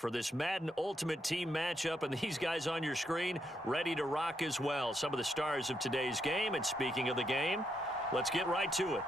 for this Madden Ultimate Team matchup, and these guys on your screen ready to rock as well. Some of the stars of today's game, and speaking of the game, let's get right to it.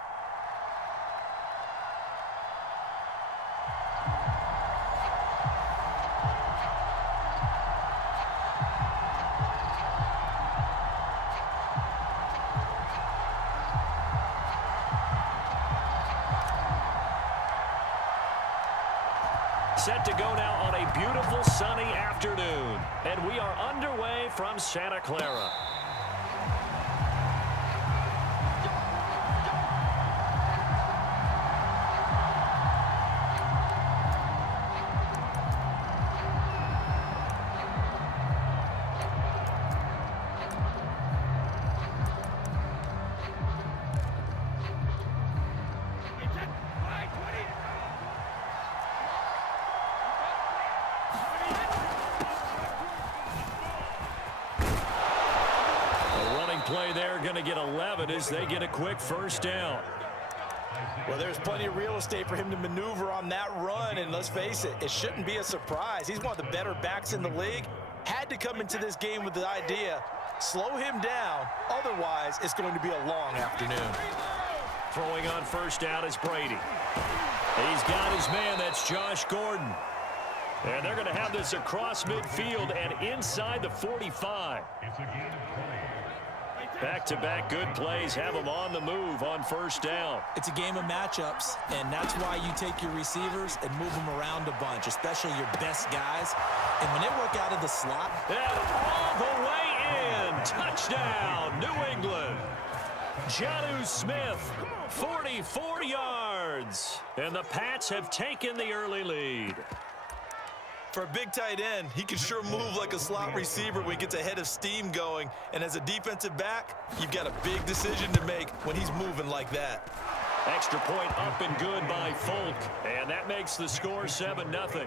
Set to go now on a beautiful sunny afternoon. And we are underway from Santa Clara. Play there, going to get 11 as they get a quick first down. Well, there's plenty of real estate for him to maneuver on that run, and let's face it, it shouldn't be a surprise. He's one of the better backs in the league. Had to come into this game with the idea, slow him down, otherwise it's going to be a long afternoon. Throwing on first down is Brady. He's got his man, that's Josh Gordon. And they're going to have this across midfield and inside the 45. Back-to-back good plays have them on the move on first down. It's a game of matchups, and that's why you take your receivers and move them around a bunch, especially your best guys. And when they work out of the slot... And all the way in! Touchdown, New England! Jonnu Smith, 44 yards. And the Pats have taken the early lead. For a big tight end, he can sure move like a slot receiver when he gets a head of steam going. And as a defensive back, you've got a big decision to make when he's moving like that. Extra point up and good by Folk. And that makes the score 7-0.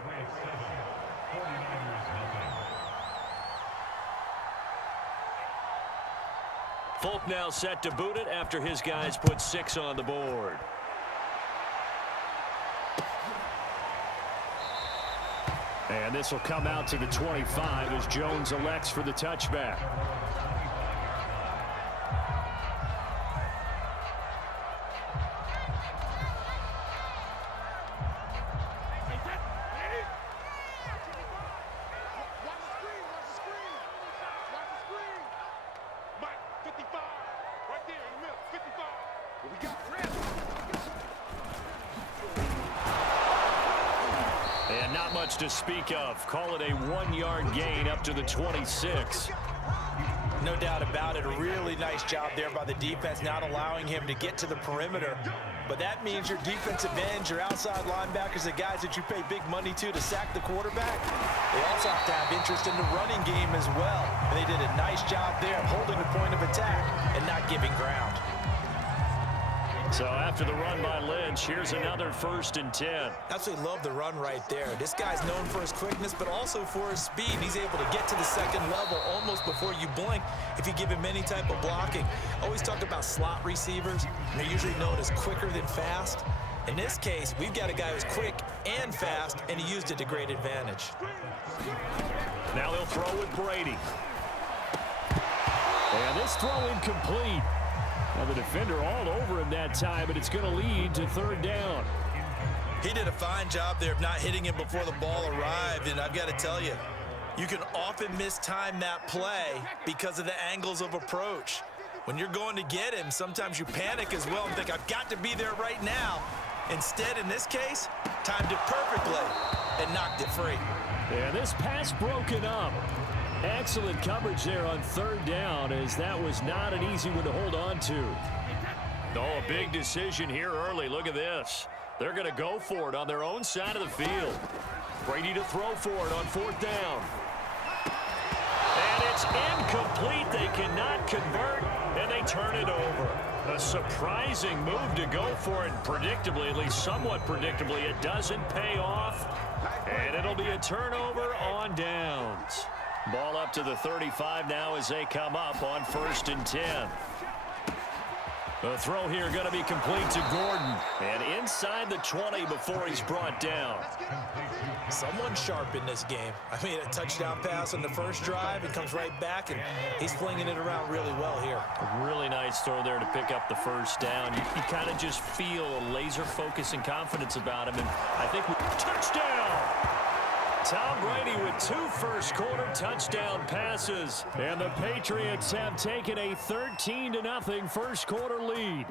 Folk now set to boot it after his guys put 6 on the board. And this will come out to the 25 as Jones elects for the touchback. To speak of. Call it a 1-yard gain up to the 26. No doubt about it. A really nice job there by the defense, not allowing him to get to the perimeter. But that means your defensive ends, your outside linebackers, the guys that you pay big money to sack the quarterback, they also have to have interest in the running game as well. And they did a nice job there of holding the point of attack and not giving ground. So after the run by Lynch, here's another 1st and 10. Absolutely love the run right there. This guy's known for his quickness, but also for his speed. He's able to get to the second level almost before you blink if you give him any type of blocking. Always talk about slot receivers. They're usually known as quicker than fast. In this case, we've got a guy who's quick and fast, and he used it to great advantage. Now they'll throw with Brady. And this throw incomplete. Now the defender all over him that time, but it's going to lead to 3rd down. He did a fine job there of not hitting him before the ball arrived, and I've got to tell you, you can often mistime that play because of the angles of approach. When you're going to get him, sometimes you panic as well and think, I've got to be there right now. Instead, in this case, timed it perfectly and knocked it free. And this pass broken up. Excellent coverage there on 3rd down, as that was not an easy one to hold on to. Oh, a big decision here early. Look at this. They're going to go for it on their own side of the field. Brady to throw for it on 4th down. And it's incomplete. They cannot convert, and they turn it over. A surprising move to go for it. Predictably, at least somewhat predictably, it doesn't pay off. And it'll be a turnover on downs. Ball up to the 35 now as they come up on 1st and 10. The throw here going to be complete to Gordon. And inside the 20 before he's brought down. Someone sharp in this game. I mean, a touchdown pass on the first drive. He comes right back, and he's flinging it around really well here. A really nice throw there to pick up the first down. You kind of just feel a laser focus and confidence about him. And I think touchdown! Tom Brady with 2 first-quarter touchdown passes. And the Patriots have taken a 13-0 first-quarter lead.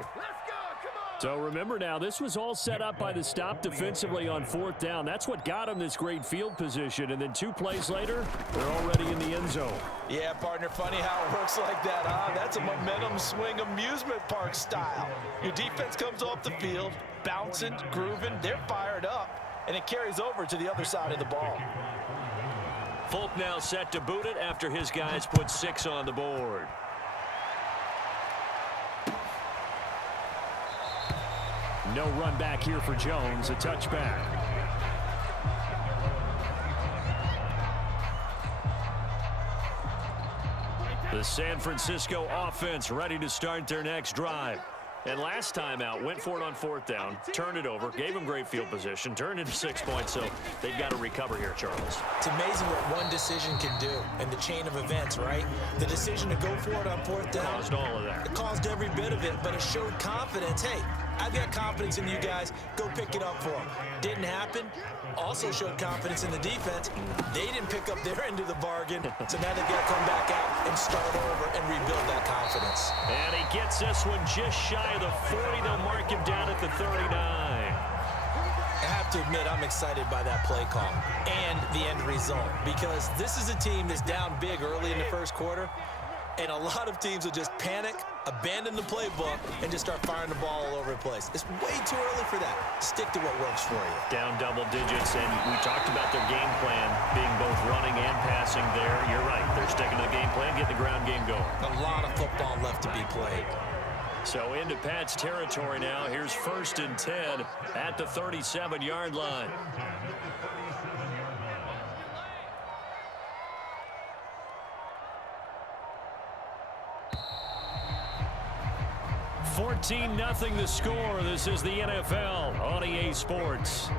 So remember now, this was all set up by the stop defensively on 4th down. That's what got him this great field position. And then 2 plays later, they're already in the end zone. Yeah, partner, funny how it works like that, huh? That's a momentum swing amusement park style. Your defense comes off the field, bouncing, grooving, they're fired up. And it carries over to the other side of the ball. Folk now set to boot it after his guys put 6 on the board. No run back here for Jones, a touchback. The San Francisco offense ready to start their next drive. And last time out, went for it on 4th down, turned it over, gave him great field position, turned into 6 points, so they've got to recover here, Charles. It's amazing what one decision can do in the chain of events, right? The decision to go for it on 4th down. Caused all of that. It caused every bit of it, but it showed confidence. Hey, I've got confidence in you guys. Go pick it up for them. Didn't happen. Also showed confidence in the defense. They didn't pick up their end of the bargain, so now they've got to come back out and start over and rebuild that confidence. And he gets this one just shy of the 40. They'll mark him down at the 39. I have to admit, I'm excited by that play call and the end result, because this is a team that's down big early in the first quarter, and a lot of teams will just panic, abandon the playbook, and just start firing the ball all over the place. It's way too early for that. Stick to what works for you. Down double digits, and we talked about their game plan being both running and passing there. You're right. They're sticking to the game plan, getting the ground game going. A lot of football left to be played. So into Pat's territory now. Here's 1st and 10 at the 37-yard line. (14-0) the score. This is the NFL on EA Sports.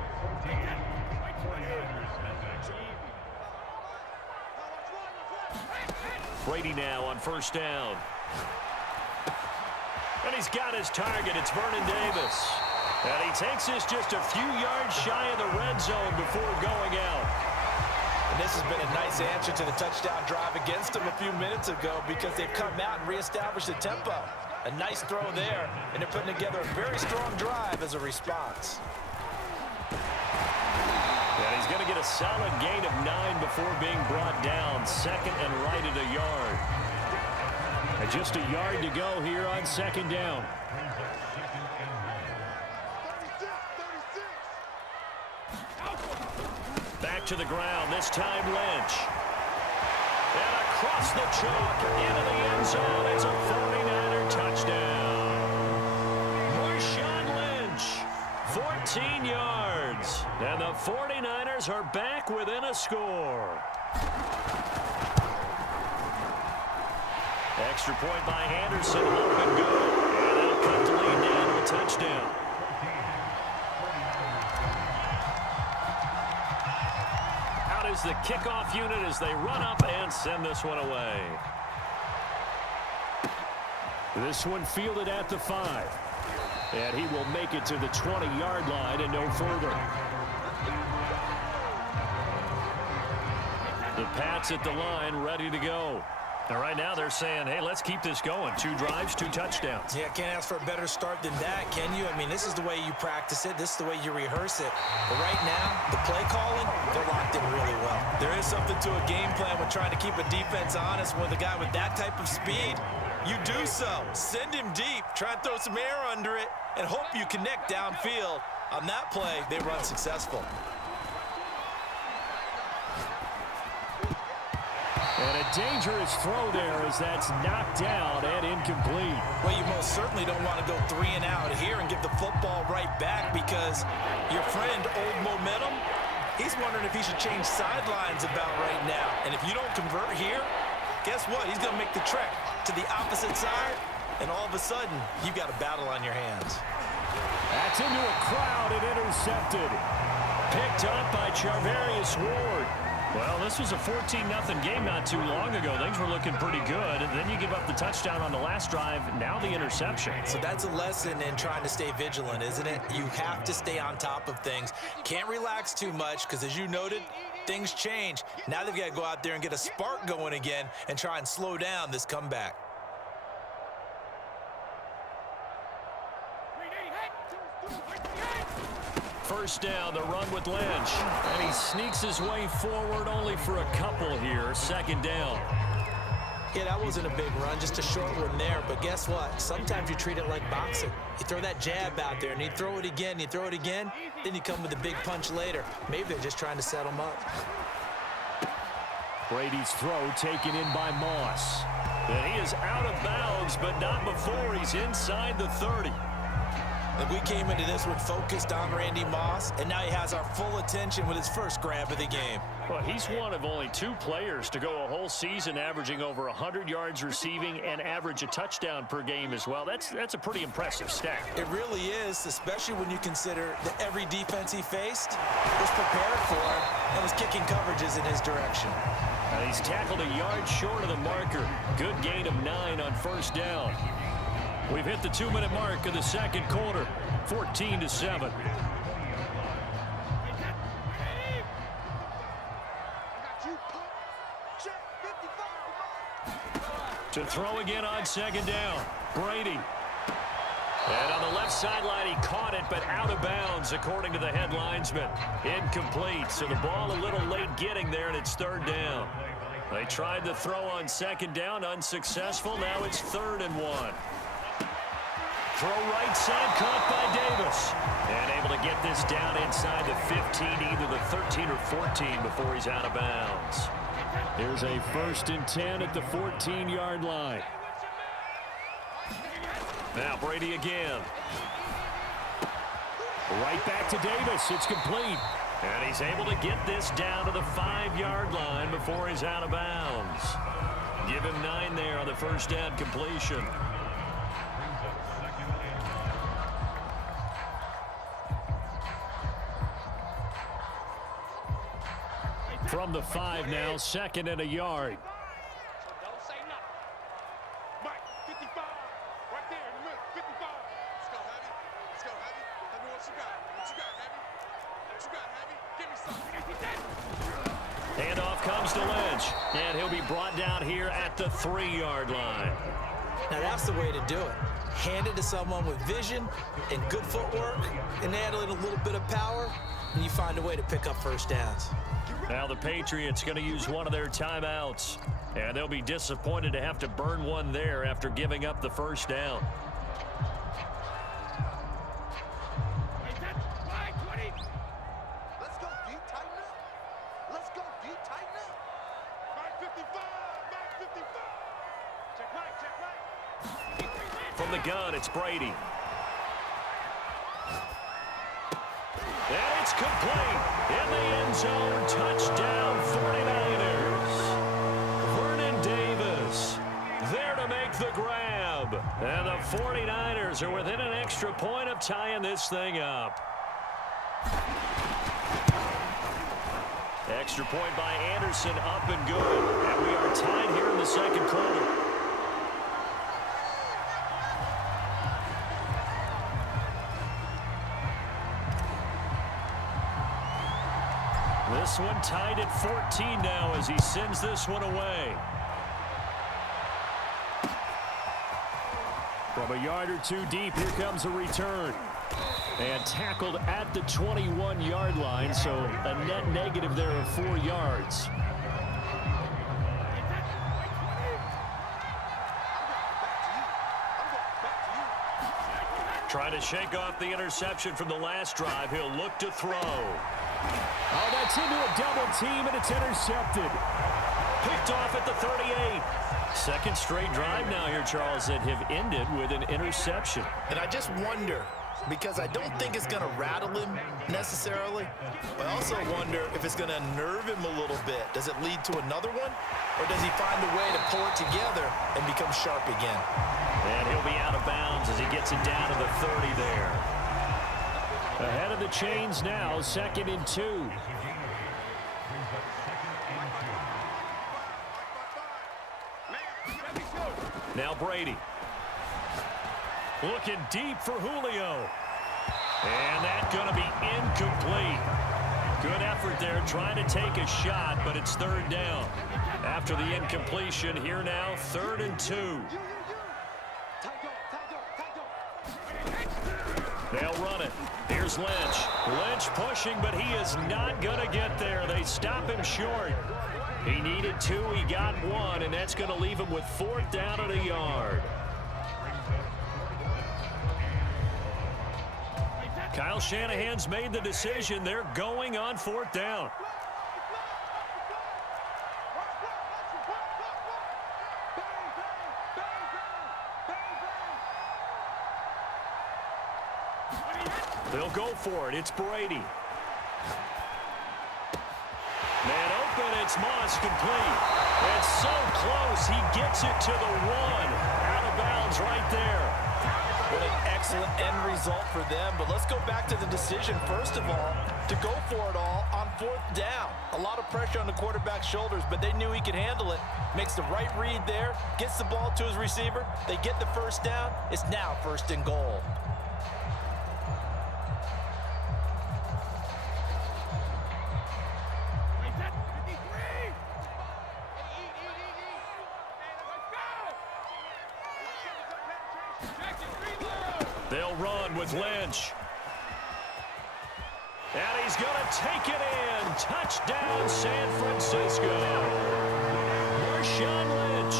Brady now on 1st down. And he's got his target. It's Vernon Davis. And he takes this just a few yards shy of the red zone before going out. And this has been a nice answer to the touchdown drive against them a few minutes ago, because they've come out and reestablished the tempo. A nice throw there, and they're putting together a very strong drive as a response. And he's going to get a solid gain of 9 before being brought down. 2nd and right at a yard. And just a yard to go here on 2nd down. Back to the ground, this time Lynch. And across the chalk into the end zone. It's a 49er touchdown. Marshawn Lynch, 14 yards. And the 49ers are back within a score. Extra point by Anderson, up and go. And they'll cut the lead down to a touchdown. Out is the kickoff unit as they run up and send this one away. This one fielded at the 5. And he will make it to the 20-yard line and no further. The Pats at the line, ready to go. Now, right now, they're saying, hey, let's keep this going. 2 drives, 2 touchdowns. Yeah, can't ask for a better start than that, can you? I mean, this is the way you practice it. This is the way you rehearse it. But right now, the play calling, they're locked in really well. There is something to a game plan with trying to keep a defense honest. With a guy with that type of speed, you do so. Send him deep. Try and throw some air under it and hope you connect downfield. On that play, they run successful. And a dangerous throw there as that's knocked down and incomplete. Well, you most certainly don't want to go 3 and out here and give the football right back, because your friend, Old Momentum, he's wondering if he should change sidelines about right now. And if you don't convert here, guess what? He's going to make the trek to the opposite side and all of a sudden, you've got a battle on your hands. That's into a crowd and intercepted. Picked up by Charvarius Ward. Well, this was a 14-0 game not too long ago. Things were looking pretty good. And then you give up the touchdown on the last drive. Now the interception. So that's a lesson in trying to stay vigilant, isn't it? You have to stay on top of things. Can't relax too much because, as you noted, things change. Now they've got to go out there and get a spark going again and try and slow down this comeback. First down, the run with Lynch. And he sneaks his way forward only for a couple here. Second down. Yeah, that wasn't a big run, just a short one there. But guess what? Sometimes you treat it like boxing. You throw that jab out there, and you throw it again, then you come with a big punch later. Maybe they're just trying to set him up. Brady's throw taken in by Moss. And he is out of bounds, but not before he's inside the 30. Like, we came into this one focused on Randy Moss, and now he has our full attention with his first grab of the game. Well, he's one of only 2 players to go a whole season averaging over 100 yards receiving and average a touchdown per game as well. That's a pretty impressive stat. It really is, especially when you consider that every defense he faced was prepared for him and was kicking coverages in his direction. And he's tackled a yard short of the marker. Good gain of 9 on first down. We've hit the 2-minute mark of the second quarter, 14-7. To throw again on second down, Brady. And on the left sideline, he caught it, but out of bounds, according to the head linesman. Incomplete, so the ball a little late getting there, and it's third down. They tried the throw on second down, unsuccessful. Now it's 3rd and 1. Throw right side, caught by Davis. And able to get this down inside the 15, either the 13 or 14 before he's out of bounds. Here's a 1st and 10 at the 14-yard line. Now Brady again. Right back to Davis. It's complete. And he's able to get this down to the 5-yard line before he's out of bounds. Give him 9 there on the first down completion. From the 5 now, 2nd and a yard. Don't say nothing. Mike, 55. Right there in the middle, 55. Let's go, Heavy. Let's go, Heavy. Tell me what you got. What you got, Heavy? What you got, Heavy? Give me something. Handoff comes to Lynch, and he'll be brought down here at the 3-yard line. Now that's the way to do it. Hand it to someone with vision and good footwork, and add in a little bit of power, and you find a way to pick up first downs. Now the Patriots going to use one of their timeouts, and they'll be disappointed to have to burn one there after giving up the first down. Let's go deep, tighten up. Let's go deep, tighten up. Mike 55, Mike 55. Check right. From the gun, it's Brady. And it's complete. In the end zone, touchdown 49ers. Vernon Davis there to make the grab. And the 49ers are within an extra point of tying this thing up. Extra point by Anderson, up and good. And we are tied here in the second quarter. This one tied at 14 now as he sends this one away. From a yard or 2 deep, here comes a return. And tackled at the 21-yard line, so a net negative there of 4 yards. Trying to shake off the interception from the last drive. He'll look to throw. Oh, that's into a double team, and it's intercepted. Picked off at the 38. Second straight drive now here, Charles, that have ended with an interception. And I just wonder, because I don't think it's going to rattle him necessarily, but I also wonder if it's going to unnerve him a little bit. Does it lead to another one? Or does he find a way to pull it together and become sharp again? And he'll be out of bounds as he gets it down to the 30 there. Ahead of the chains now, 2nd and 2. Now Brady. Looking deep for Julio. And that's going to be incomplete. Good effort there trying to take a shot, but it's 3rd down. After the incompletion, here now, 3rd and 2. They'll run it. Here's Lynch. Lynch pushing, but he is not going to get there. They stop him short. He needed 2. He got 1, and that's going to leave him with 4th down and a yard. Kyle Shanahan's made the decision. They're going on 4th down. They'll go for it. It's Brady. Man open. It's Moss complete. It's so close. He gets it to the 1. Out of bounds right there. What an excellent end result for them. But let's go back to the decision, first of all, to go for it all on 4th down. A lot of pressure on the quarterback's shoulders, but they knew he could handle it. Makes the right read there, gets the ball to his receiver. They get the 1st down. It's now 1st and goal. They'll run with Lynch. And he's going to take it in. Touchdown, San Francisco. Marshawn Lynch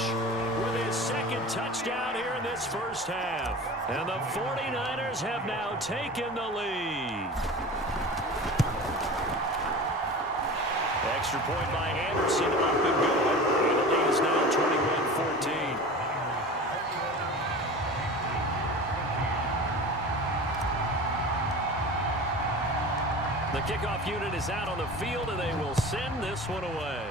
with his 2nd touchdown here in this 1st half. And the 49ers have now taken the lead. Extra point by Anderson, up and good. And the lead is now 21-14. The kickoff unit is out on the field, and they will send this one away.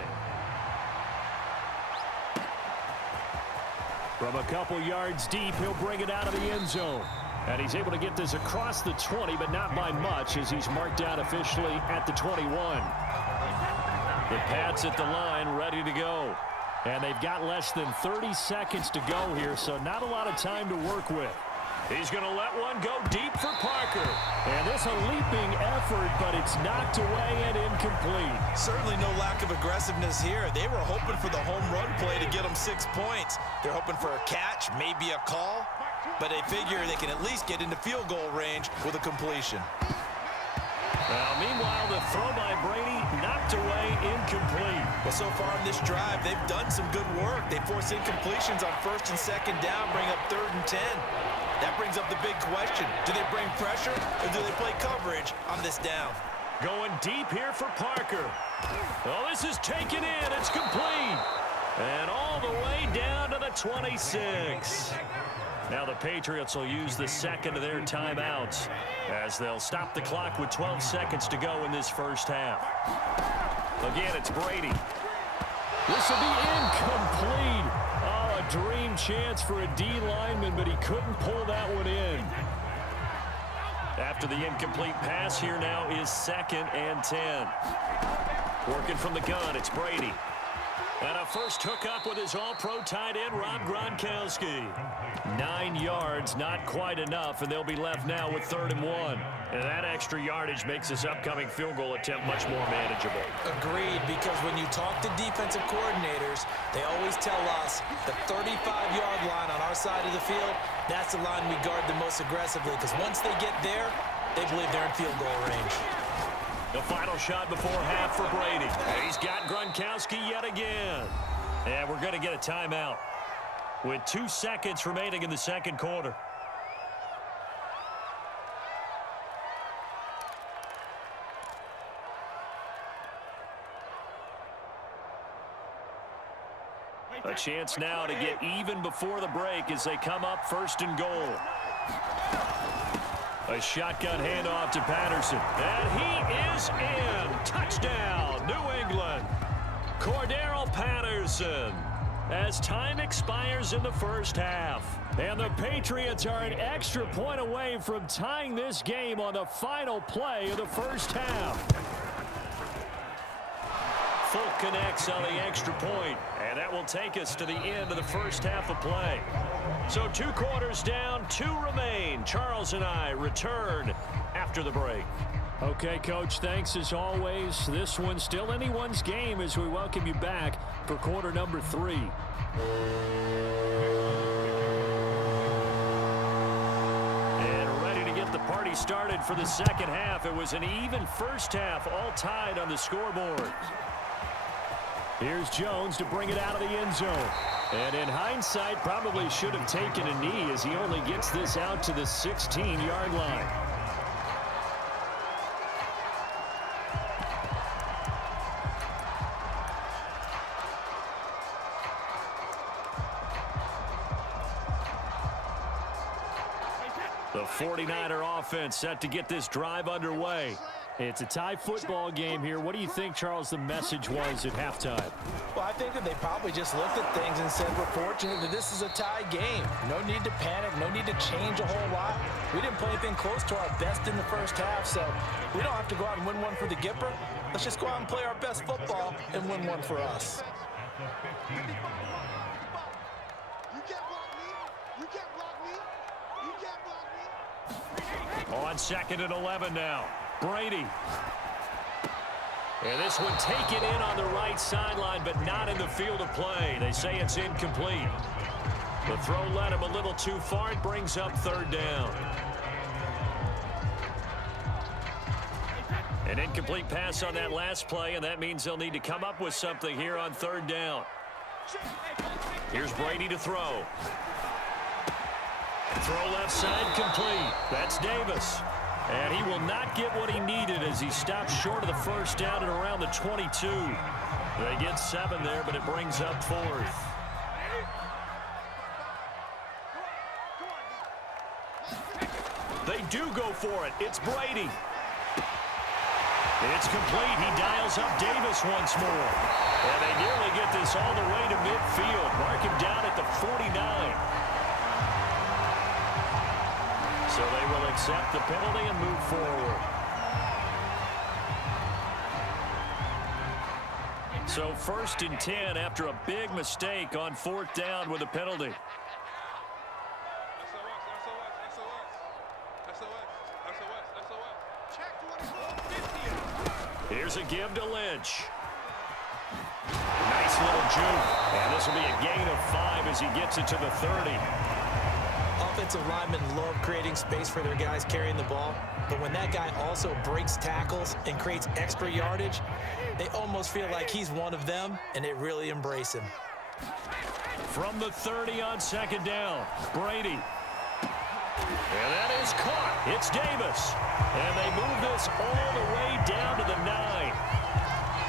From a couple yards deep, he'll bring it out of the end zone. And he's able to get this across the 20, but not by much, as he's marked out officially at the 21. The Pats at the line, ready to go. And they've got less than 30 seconds to go here, so not a lot of time to work with. He's going to let one go deep for Parker. And this a leaping effort, but it's knocked away and incomplete. Certainly no lack of aggressiveness here. They were hoping for the home run play to get them 6 points. They're hoping for a catch, maybe a call, but they figure they can at least get into field goal range with a completion. Now, meanwhile, the throw by Brady knocked away, incomplete. Well, so far in this drive, they've done some good work. They force incompletions on 1st and 2nd down, bring up 3rd and 10. That brings up the big question. Do they bring pressure or do they play coverage on this down? Going deep here for Parker. Oh, this is taken in. It's complete. And all the way down to the 26. Now the Patriots will use the 2nd of their timeouts as they'll stop the clock with 12 seconds to go in this 1st half. Again, it's Brady. This will be incomplete. Oh, a dream chance for a D lineman, but he couldn't pull that one in. After the incomplete pass, here now is 2nd and 10. Working from the gun, it's Brady. And a first hookup with his all-pro tight end, Rob Gronkowski. 9 yards, not quite enough, and they'll be left now with 3rd and 1. And that extra yardage makes this upcoming field goal attempt much more manageable. Agreed, because when you talk to defensive coordinators, they always tell us the 35-yard line on our side of the field, that's the line we guard the most aggressively, because once they get there, they believe they're in field goal range. The final shot before half for Brady. He's got Gronkowski yet again. And we're going to get a timeout with 2 seconds remaining in the 2nd quarter. A chance now to get even before the break as they come up 1st and goal. A shotgun handoff to Patterson. And he is in. Touchdown, New England. Cordero Patterson. as time expires in the first half. And the Patriots are an extra point away from tying this game on the final play of the first half. Folk connects on the extra point, and that will take us to the end of the first half of play. So 2 quarters down, 2 remain. Charles and I return after the break. Okay, Coach, thanks as always. This one's still anyone's game as we welcome you back for quarter number 3. And ready to get the party started for the second half. It was an even first half, all tied on the scoreboard. Here's Jones to bring it out of the end zone. And in hindsight, probably should have taken a knee as he only gets this out to the 16-yard line. The 49er offense set to get this drive underway. It's a tie football game here. What do you think, Charles, the message was at halftime? Well, I think that they probably just looked at things and said, we're fortunate that this is a tie game. No need to panic. No need to change a whole lot. We didn't play anything close to our best in the first half, so we don't have to go out and win one for the Gipper. Let's just go out and play our best football and win one for us. You can't block me. You can't block me. You can't block me. On 2nd and 11 now. Brady. And this one taken in on the right sideline, but not in the field of play. They say it's incomplete. The throw led him a little too far. It brings up 3rd down. An incomplete pass on that last play, and that means they'll need to come up with something here on 3rd down. Here's Brady to throw. Throw left side complete. That's Davis. And he will not get what he needed as he stops short of the first down at around the 22. They get 7 there, but it brings up 4th. They do go for it. It's Brady. It's complete. He dials up Davis once more. And they nearly get this all the way to midfield. Mark him down at the 49. So they will accept the penalty and move forward. So 1st and 10 after a big mistake on 4th down with a penalty. Here's a give to Lynch. Nice little juke. And this will be a gain of 5 as he gets it to the 30. Offensive linemen love creating space for their guys carrying the ball, but when that guy also breaks tackles and creates extra yardage, they almost feel like he's one of them, and they really embrace him. From the 30 on 2nd down, Brady. And that is caught. It's Davis. And they move this all the way down to the 9.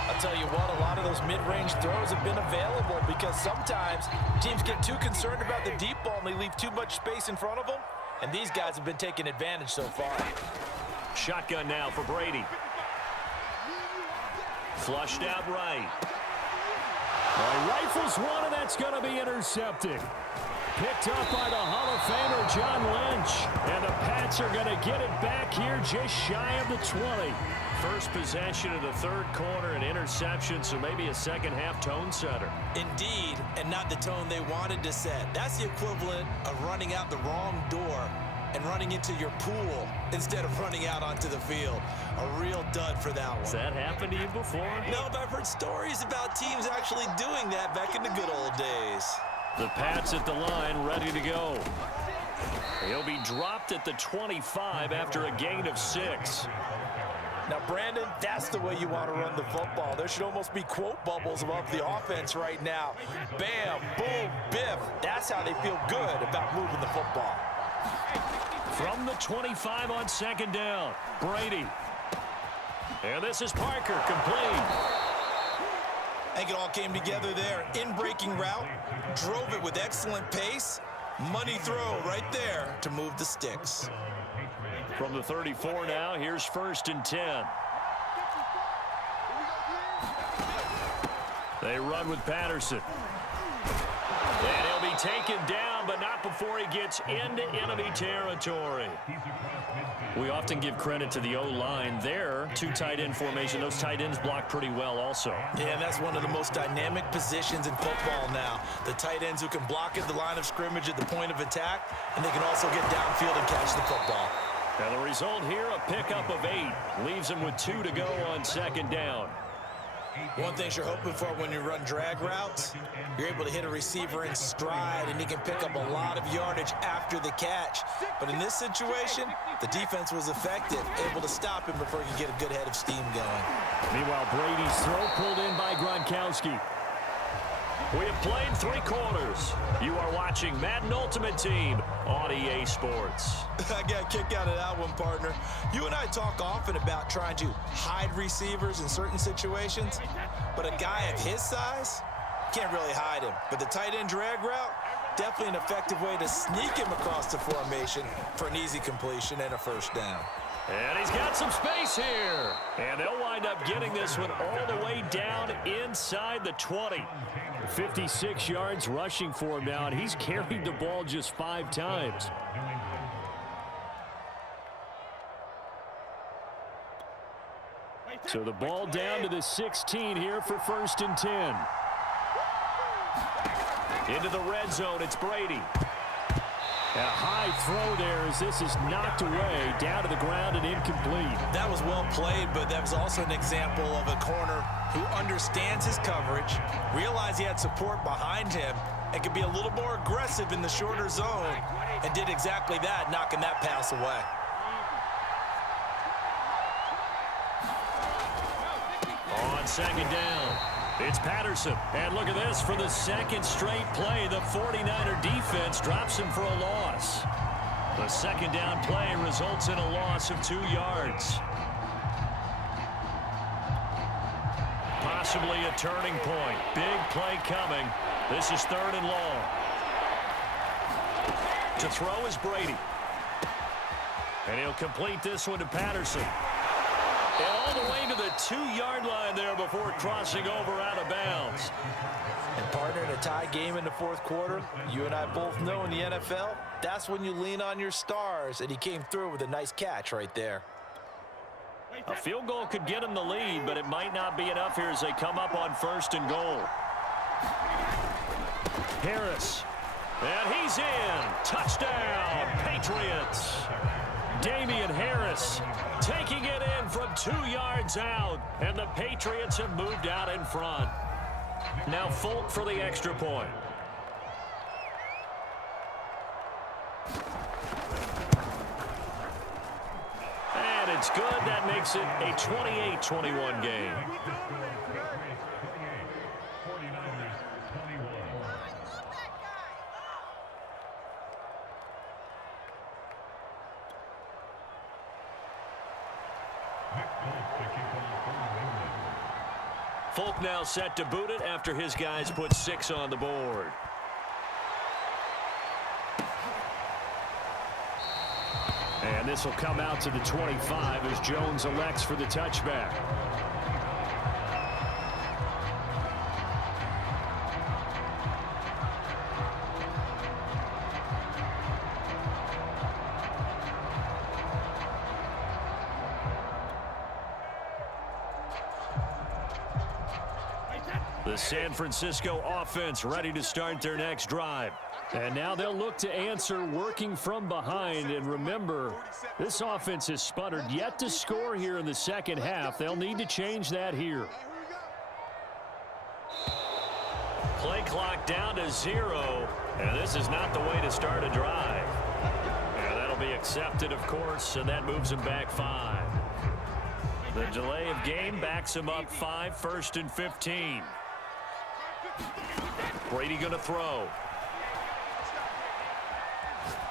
I'll tell you what, a lot of those mid-range throws have been available because sometimes teams get too concerned about the deep ball and they leave too much space in front of them, and these guys have been taking advantage so far. Shotgun now for Brady. Flushed out right. Rifles one, and that's going to be intercepted. Picked up by the Hall of Famer John Lynch. And the Pats are going to get it back here just shy of the 20. First possession of the 3rd quarter, an interception, so maybe a second-half tone setter. Indeed, and not the tone they wanted to set. That's the equivalent of running out the wrong door and running into your pool instead of running out onto the field. A real dud for that one. Has that happened to you before? No, but I've heard stories about teams actually doing that back in the good old days. The Pats at the line, ready to go. He'll be dropped at the 25 after a gain of 6. Now, Brandon, that's the way you want to run the football. There should almost be quote bubbles above the offense right now. Bam, boom, biff. That's how they feel good about moving the football. From the 25 on 2nd down, Brady. And this is Parker, complete. I think it all came together there. In-breaking route, drove it with excellent pace. Money throw right there to move the sticks. From the 34 now, here's 1st and 10. They run with Patterson. And he'll be taken down, but not before he gets into enemy territory. We often give credit to the O-line there. Two tight end formation. Those tight ends block pretty well also. Yeah, and that's one of the most dynamic positions in football now. The tight ends who can block at the line of scrimmage at the point of attack, and they can also get downfield and catch the football. Now the result here, a pickup of 8. Leaves him with 2 to go on second down. One thing you're hoping for when you run drag routes, you're able to hit a receiver in stride, and he can pick up a lot of yardage after the catch. But in this situation, the defense was effective, able to stop him before he could get a good head of steam going. Meanwhile, Brady's throw pulled in by Gronkowski. We have played 3 quarters. You are watching Madden Ultimate Team on EA Sports. I got a kick out of that one, partner. You and I talk often about trying to hide receivers in certain situations, but a guy of his size can't really hide him. But the tight end drag route, definitely an effective way to sneak him across the formation for an easy completion and a first down. And he's got some space here. And they'll wind up getting this one all the way down inside the 20. 56 yards rushing for him now, and he's carried the ball just 5 times. So the ball down to the 16 here for 1st and 10. Into the red zone, it's Brady. A high throw there as this is knocked away, down to the ground and incomplete. That was well played, but that was also an example of a corner who understands his coverage, realized he had support behind him, and could be a little more aggressive in the shorter zone, and did exactly that, knocking that pass away. On second down, it's Patterson. And look at this, for the second straight play, the 49er defense drops him for a loss. The second down play results in a loss of 2 yards. Possibly a turning point. Big play coming. This is 3rd and long. To throw is Brady. And he'll complete this one to Patterson. And all the way to the 2-yard line there before crossing over out of bounds. And partner, in a tie game in the 4th quarter, you and I both know in the NFL, that's when you lean on your stars, and he came through with a nice catch right there. A field goal could get him the lead, but it might not be enough here as they come up on 1st and goal. Harris. And he's in. Touchdown, Patriots. Damian Harris taking it in from 2 yards out, and the Patriots have moved out in front. Now Folk for the extra point. And it's good. That makes it a 28-21 game. Folk now set to boot it after his guys put 6 on the board. And this will come out to the 25 as Jones elects for the touchback. The San Francisco offense ready to start their next drive. And now they'll look to answer working from behind. And remember, this offense has sputtered yet to score here in the second half. They'll need to change that here. Play clock down to 0. And this is not the way to start a drive. And that'll be accepted, of course, and that moves them back 5. The delay of game backs them up 5, 1st and 15. Brady going to throw.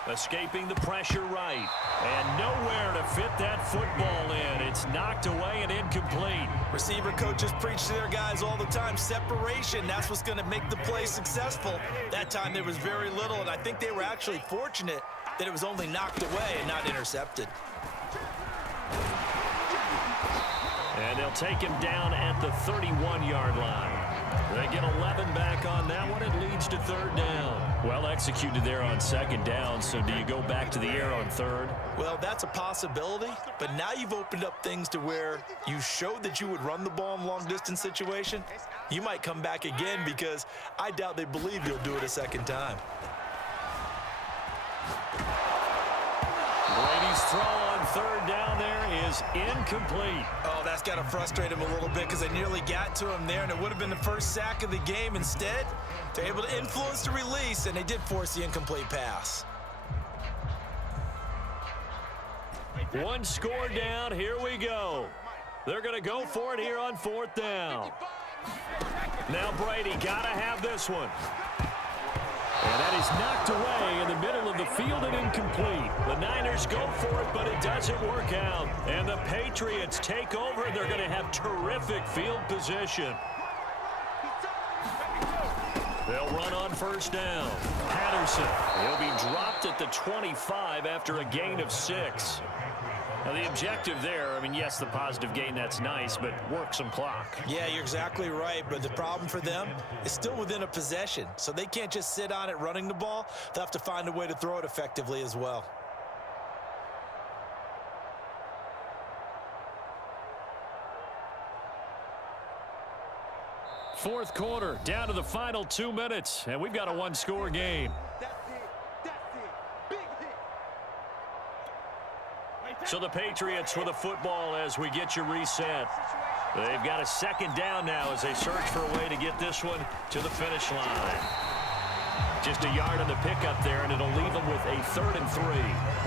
Escaping the pressure right. And nowhere to fit that football in. It's knocked away and incomplete. Receiver coaches preach to their guys all the time. Separation, that's what's going to make the play successful. That time there was very little, and I think they were actually fortunate that it was only knocked away and not intercepted. And they'll take him down at the 31-yard line. They get 11 back on that one. It leads to third down. Well executed there on second down. So do you go back to the air on third? Well, that's a possibility, but now you've opened up things to where you showed that you would run the ball in long-distance situation. You might come back again because I doubt they believe you'll do it a second time. Brady's throw on third down there is incomplete. Oh, that's got to frustrate him a little bit because they nearly got to him there, and it would have been the first sack of the game. Instead, they're able to influence the release, and they did force the incomplete pass. One score down. Here we go. They're going to go for it here on fourth down. Now Brady got to have this one. And that is knocked away in the middle of the field and incomplete. The Niners go for it, but it doesn't work out. And the Patriots take over. They're going to have terrific field position. They'll run on first down. Patterson, he'll be dropped at the 25 after a gain of 6. Now, the objective there, I mean, yes, the positive gain, that's nice, but work some clock. Yeah, you're exactly right, but the problem for them is still within a possession, so they can't just sit on it running the ball. They'll have to find a way to throw it effectively as well. Fourth quarter, down to the final 2 minutes, and we've got a one-score game. So the Patriots with a football as we get you reset. They've got a second down now as they search for a way to get this one to the finish line. Just a yard on the pickup there, and it'll leave them with a 3rd and 3.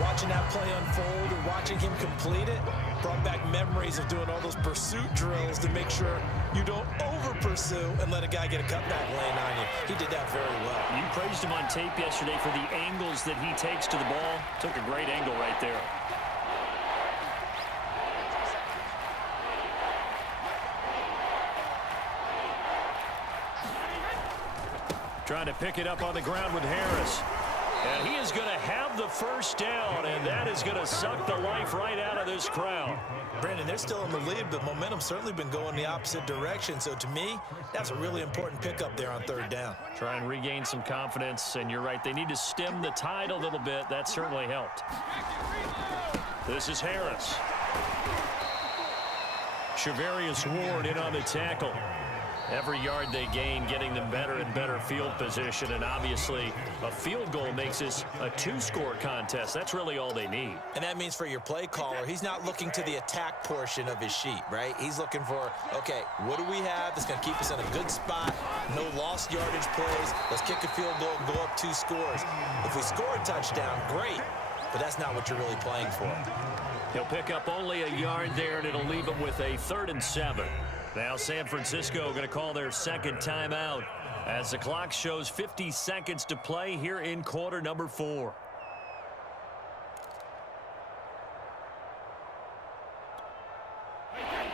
Watching that play unfold and watching him complete it brought back memories of doing all those pursuit drills to make sure you don't over-pursue and let a guy get a cutback lane on you. He did that very well. You praised him on tape yesterday for the angles that he takes to the ball. Took a great angle right there. Trying to pick it up on the ground with Harris. And he is going to have the first down, and that is going to suck the life right out of this crowd. Brandon, they're still in the lead, but momentum's certainly been going the opposite direction. So to me, that's a really important pickup there on third down. Try and regain some confidence, and you're right. They need to stem the tide a little bit. That certainly helped. This is Harris. Shavarius Ward in on the tackle. Every yard they gain, getting them better and better field position. And obviously, a field goal makes this a 2-score contest. That's really all they need. And that means for your play caller, he's not looking to the attack portion of his sheet, right? He's looking for, okay, what do we have that's going to keep us in a good spot? No lost yardage plays. Let's kick a field goal and go up 2 scores. If we score a touchdown, great. But that's not what you're really playing for. He'll pick up only a yard there, and it'll leave him with a 3rd and 7. Now San Francisco going to call their second timeout as the clock shows 50 seconds to play here in quarter number 4.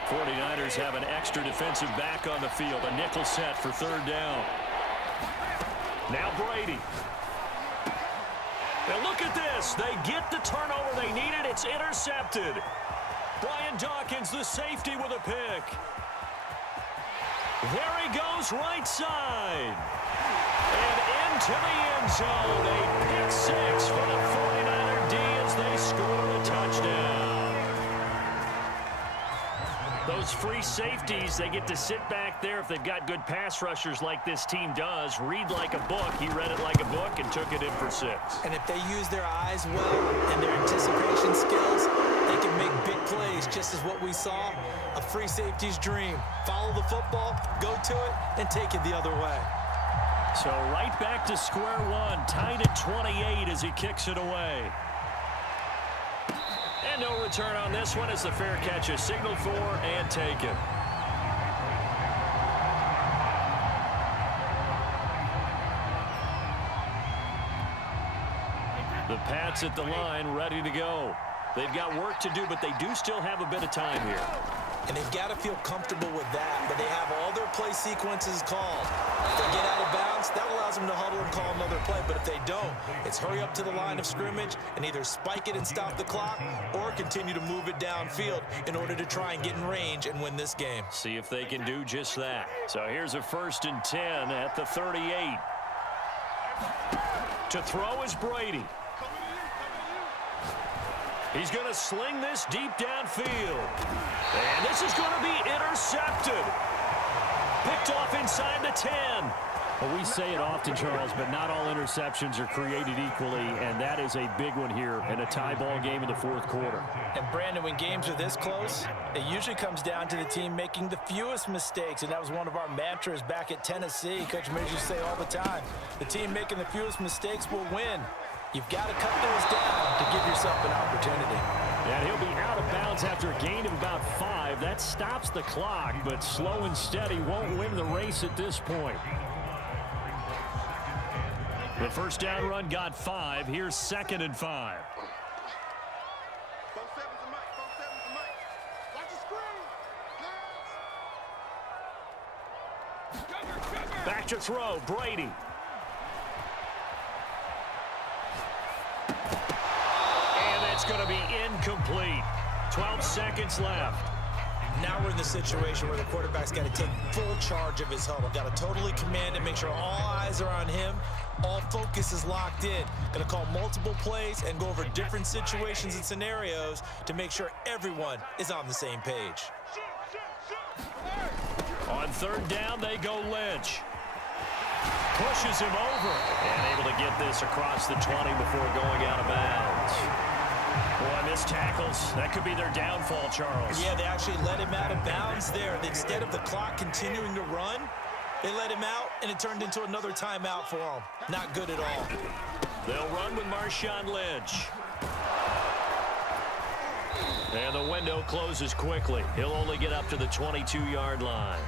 '49ers have an extra defensive back on the field. A nickel set for third down. Now Brady. Now look at this. They get the turnover they needed. It's intercepted. Brian Dawkins, the safety, with a pick. There he goes, right side. And into the end zone. A pick 6 for the 49er D as they score a touchdown. Those free safeties, they get to sit back there if they've got good pass rushers like this team does. Read like a book. He read it like a book and took it in for 6. And if they use their eyes well and their anticipation skills, they can make big plays, just as what we saw. A free safety's dream. Follow the football, go to it, and take it the other way. So right back to square one, tied at 28 as he kicks it away. And no return on this one as the fair catch is signaled for and taken. The Pats at the line ready to go. They've got work to do, but they do still have a bit of time here. And they've got to feel comfortable with that, but they have all their play sequences called. If they get out of bounds, that allows them to huddle and call another play, but if they don't, it's hurry up to the line of scrimmage and either spike it and stop the clock or continue to move it downfield in order to try and get in range and win this game. See if they can do just that. So here's a 1st and 10 at the 38. To throw is Brady. He's going to sling this deep downfield. And this is going to be intercepted. Picked off inside the 10. Well, we say it often, Charles, but not all interceptions are created equally, and that is a big one here in a tie ball game in the 4th quarter. And, Brandon, when games are this close, it usually comes down to the team making the fewest mistakes, and that was one of our mantras back at Tennessee. Coach Mears used to say all the time, the team making the fewest mistakes will win. You've got to cut those down to give yourself an opportunity. And he'll be out of bounds after a gain of about 5. That stops the clock, but slow and steady won't win the race at this point. The first down run got 5. Here's 2nd and 5. Back to throw, Brady. It's going to be incomplete. 12 seconds left. Now we're in the situation where the quarterback's got to take full charge of his huddle. Got to totally command it, make sure all eyes are on him. All focus is locked in. Going to call multiple plays and go over different situations and scenarios to make sure everyone is on the same page. On 3rd down, they go Lynch. Pushes him over. And able to get this across the 20 before going out of bounds. Boy, missed tackles. That could be their downfall, Charles. Yeah, they actually let him out of bounds there. Instead of the clock continuing to run, they let him out, and it turned into another timeout for him. Not good at all. They'll run with Marshawn Lynch. And the window closes quickly. He'll only get up to the 22-yard line.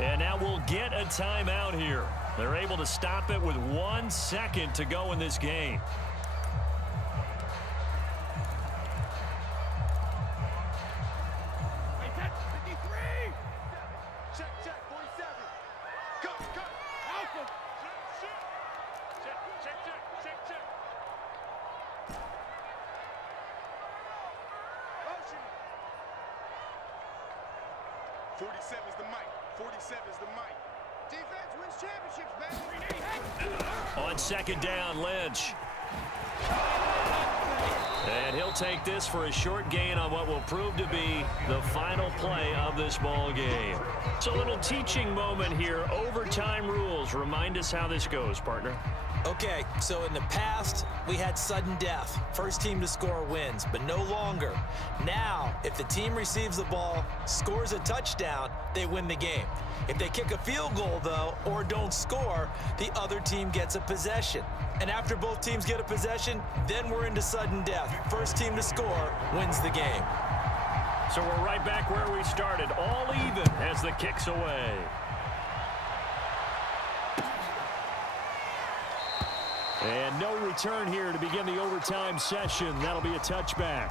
And now we'll get a timeout here. They're able to stop it with 1 second to go in this game. On 2nd down, Lynch. And he'll take this for a short gain on what will prove to be the final play of this ball game. So a little teaching moment here. Overtime rules. Remind us how this goes, partner. Okay, so in the past, we had sudden death. First team to score wins, but no longer. Now, if the team receives the ball, scores a touchdown, they win the game. If they kick a field goal, though, or don't score, the other team gets a possession. And after both teams get a possession, then we're into sudden death. First team to score wins the game. So we're right back where we started, all even as the kick's away. And no return here to begin the overtime session. That'll be a touchback.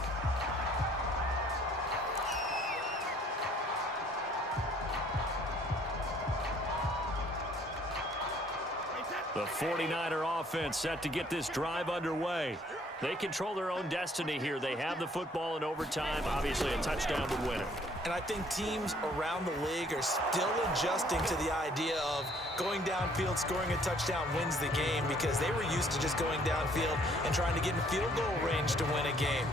The 49er offense set to get this drive underway. They control their own destiny here. They have the football in overtime. Obviously, a touchdown would win it. And I think teams around the league are still adjusting to the idea of going downfield, scoring a touchdown wins the game, because they were used to just going downfield and trying to get in field goal range to win a game.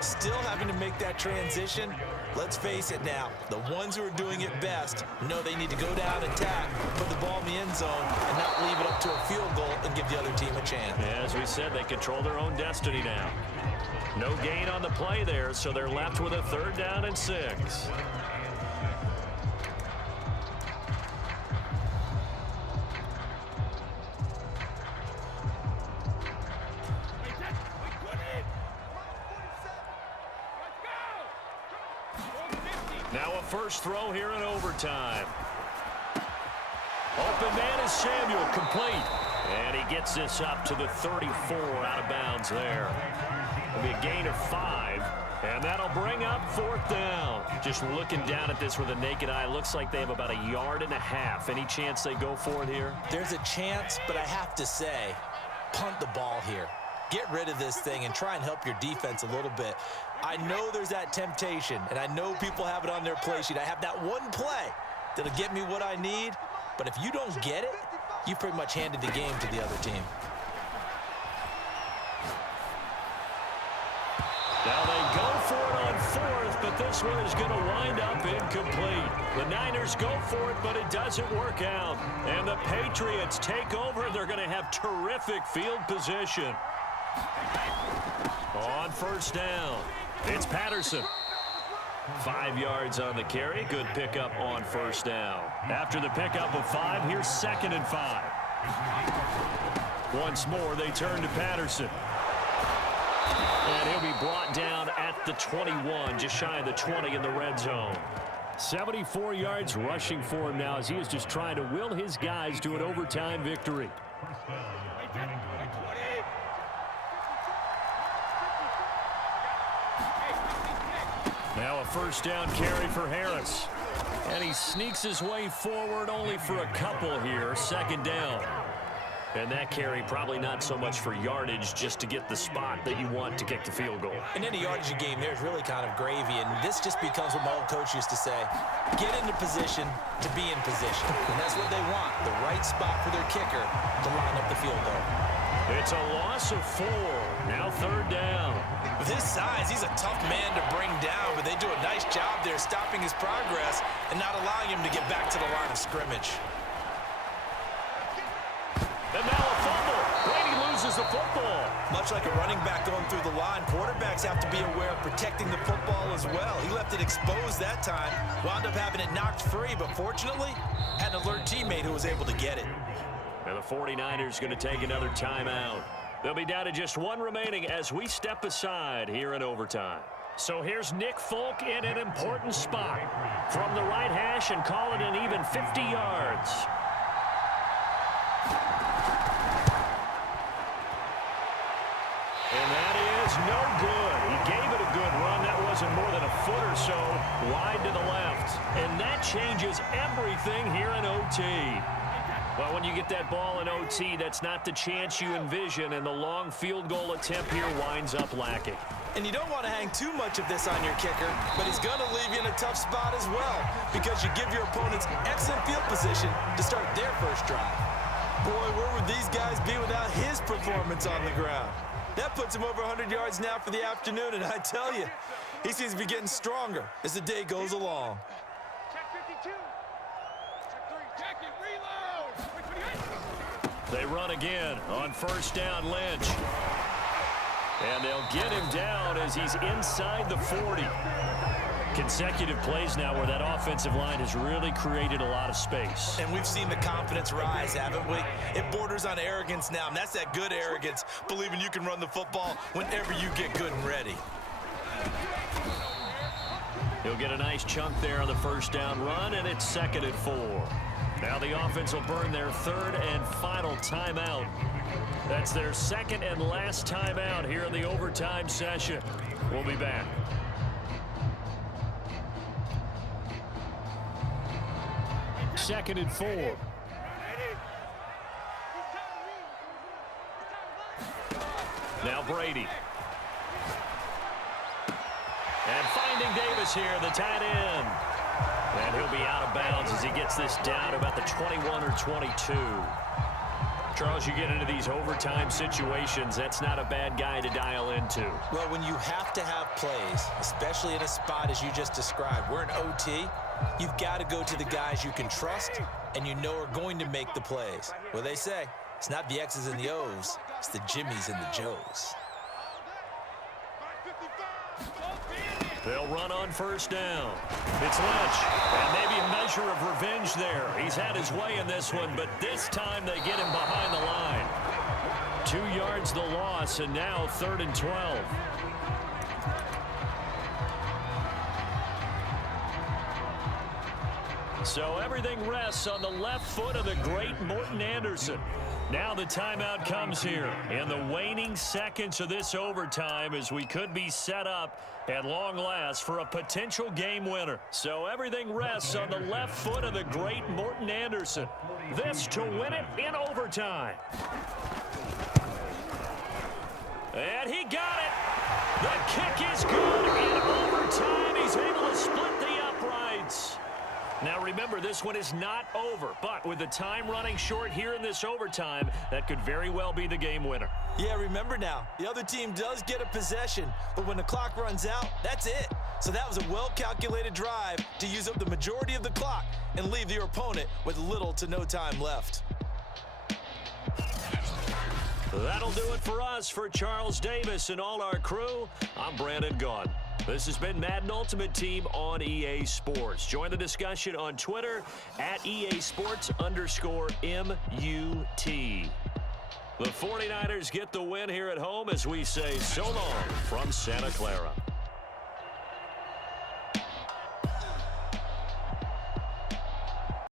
Still having to make that transition. Let's face it now, the ones who are doing it best know they need to go down, attack, put the ball in the end zone, and not leave it up to a field goal and give the other team a chance. As we said, they control their own destiny now. No gain on the play there, so they're left with a 3rd down and 6. Now a first throw here in overtime. Open man is Samuel, complete. And he gets this up to the 34, out of bounds there. It'll be a gain of 5. And that'll bring up 4th down. Just looking down at this with a naked eye, looks like they have about 1.5 yards. Any chance they go for it here? There's a chance, but I have to say, punt the ball here. Get rid of this thing and try and help your defense a little bit. I know there's that temptation, and I know people have it on their play sheet. I have that one play that'll get me what I need, but if you don't get it, you pretty much handed the game to the other team. Now they go for it on 4th, but this one is going to wind up incomplete. The Niners go for it, but it doesn't work out. And the Patriots take over. They're going to have terrific field position. On 1st down, it's Patterson. 5 yards on the carry. Good pickup on 1st down. After the pickup of 5, here's 2nd and 5. Once more, they turn to Patterson. And he'll be brought down at the 21, just shy of the 20 in the red zone. 74 yards rushing for him now as he is just trying to will his guys to an overtime victory. Now a 1st down carry for Harris. And he sneaks his way forward only for a couple here. 2nd down. And that carry probably not so much for yardage, just to get the spot that you want to kick the field goal. In any yardage game, there's really kind of gravy, and this just becomes what my old coach used to say, get into position to be in position. And that's what they want, the right spot for their kicker to line up the field goal. It's a loss of 4. Now 3rd down. With his size, he's a tough man to bring down, but they do a nice job there stopping his progress and not allowing him to get back to the line of scrimmage. And now a fumble. Brady loses the football. Much like a running back going through the line, quarterbacks have to be aware of protecting the football as well. He left it exposed that time, wound up having it knocked free, but fortunately, had an alert teammate who was able to get it. And the 49ers going to take another timeout. They'll be down to just 1 remaining as we step aside here in overtime. So here's Nick Folk in an important spot from the right hash and call it an even 50 yards. And that is no good. He gave it a good run. That wasn't more than a foot or so wide to the left. And that changes everything here in OT. Well, when you get that ball in OT, that's not the chance you envision, and the long field goal attempt here winds up lacking. And you don't want to hang too much of this on your kicker, but he's going to leave you in a tough spot as well because you give your opponents excellent field position to start their first drive. Boy, where would these guys be without his performance on the ground? That puts him over 100 yards now for the afternoon, and I tell you, he seems to be getting stronger as the day goes along. Check 52. Check 3. Check it. Reload. They run again on 1st down, Lynch. And they'll get him down as he's inside the 40. Consecutive plays now where that offensive line has really created a lot of space. And we've seen the confidence rise, haven't we? It borders on arrogance now, and that's that good arrogance, believing you can run the football whenever you get good and ready. He'll get a nice chunk there on the 1st down run, and it's 2nd and 4. Now the offense will burn their 3rd and final timeout. That's their 2nd and last timeout here in the overtime session. We'll be back. 2nd and 4. Now Brady. And finding Davis here, the tight end. And he'll be out of bounds as he gets this down about the 21 or 22. Charles, you get into these overtime situations, that's not a bad guy to dial into. Well, when you have to have plays, especially in a spot as you just described, we're in OT, you've got to go to the guys you can trust and you know are going to make the plays. Well, they say, it's not the X's and the O's, it's the Jimmies and the Joes. They'll run on 1st down. It's Lynch, and maybe a measure of revenge there. He's had his way in this one, but this time they get him behind the line. 2 yards the loss, and now 3rd and 12. So everything rests on the left foot of the great Morton Anderson. Now the timeout comes here in the waning seconds of this overtime as we could be set up at long last for a potential game winner. So everything rests on the left foot of the great Morton Anderson. This to win it in overtime. And he got it. The kick is good. In overtime, he's able to split the uprights. Now remember, this one is not over, but with the time running short here in this overtime, that could very well be the game winner. Yeah, remember now, the other team does get a possession, but when the clock runs out, that's it. So that was a well-calculated drive to use up the majority of the clock and leave your opponent with little to no time left. That'll do it for us. For Charles Davis and all our crew, I'm Brandon Gaudin. This has been Madden Ultimate Team on EA Sports. Join the discussion on Twitter at EA Sports_MUT. The 49ers get the win here at home as we say so long from Santa Clara.